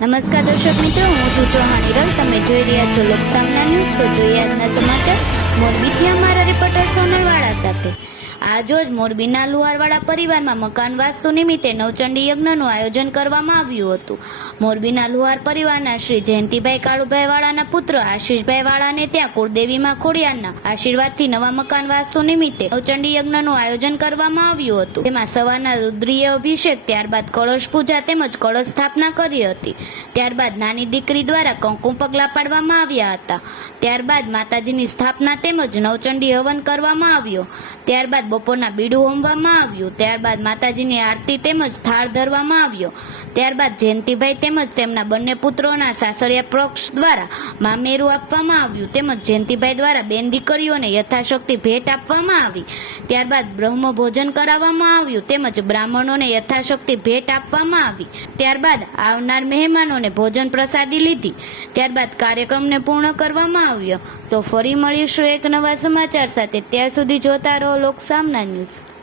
નમસ્કાર દર્શક મિત્રો, હું છું ચૌહાણ હિરલ. તમે જોઈ રહ્યા છો લોકસામના ન્યૂઝ. તો જોઈએ આજના સમાચાર. મોરબીથી અમારા રિપોર્ટર સોનલવાળા સાથે. આજરોજ મોરબીના લુહારવાડા પરિવારમાં મકાન વાસ્તુ નિમિત્તે નવચંડી યજ્ઞનું આયોજન કરવામાં આવ્યું હતું. મોરબીના લુહાર પરિવારના શ્રી જયંતિભાઈ કાળુભાઈ વાળાના પુત્ર આશીષભાઈ વાળાને ત્યાં કુળદેવીમાં ખોડિયારના આશીર્વાદથી નવા મકાન વાસ્તુ નિમિત્તે નવચંડી યજ્ઞનું આયોજન કરવામાં આવ્યું હતું. તેમાં સવારના રુદ્રીય અભિષેક, ત્યારબાદ કળશ પૂજા તેમજ કળશ સ્થાપના કરી હતી. ત્યારબાદ નાની દીકરી દ્વારા કંકુ પગલા પાડવામાં આવ્યા હતા. ત્યારબાદ માતાજીની સ્થાપના તેમજ નવચંડી હવન કરવામાં આવ્યો. ત્યારબાદ બપોરના બીડું હોમવામાં આવ્યું. ત્યારબાદ માતાજીની આરતી તેમજ થાળ ધરવામાં આવ્યો. ત્યારબાદ જયંતિભાઈ તેમજ તેમના બંને પુત્રોના સાસરિયા પક્ષ દ્વારા મામેરું આપવામાં આવ્યું. તેમજ જયંતિભાઈ દ્વારા બેન દીકરીઓને યથાશક્તિ ભેટ આપવામાં આવી. ત્યારબાદ બ્રહ્મ ભોજન કરાવવામાં આવ્યું તેમજ બ્રાહ્મણોને યથાશક્તિ ભેટ આપવામાં આવી. ત્યારબાદ આવનાર મહેમાનોને ભોજન પ્રસાદી લીધી. ત્યારબાદ કાર્યક્રમને પૂર્ણ કરવામાં આવ્યો. તો ફરી મળીશું એક નવા સમાચાર સાથે. ત્યાર સુધી જોતા રહો લોકસામના ન્યૂઝ.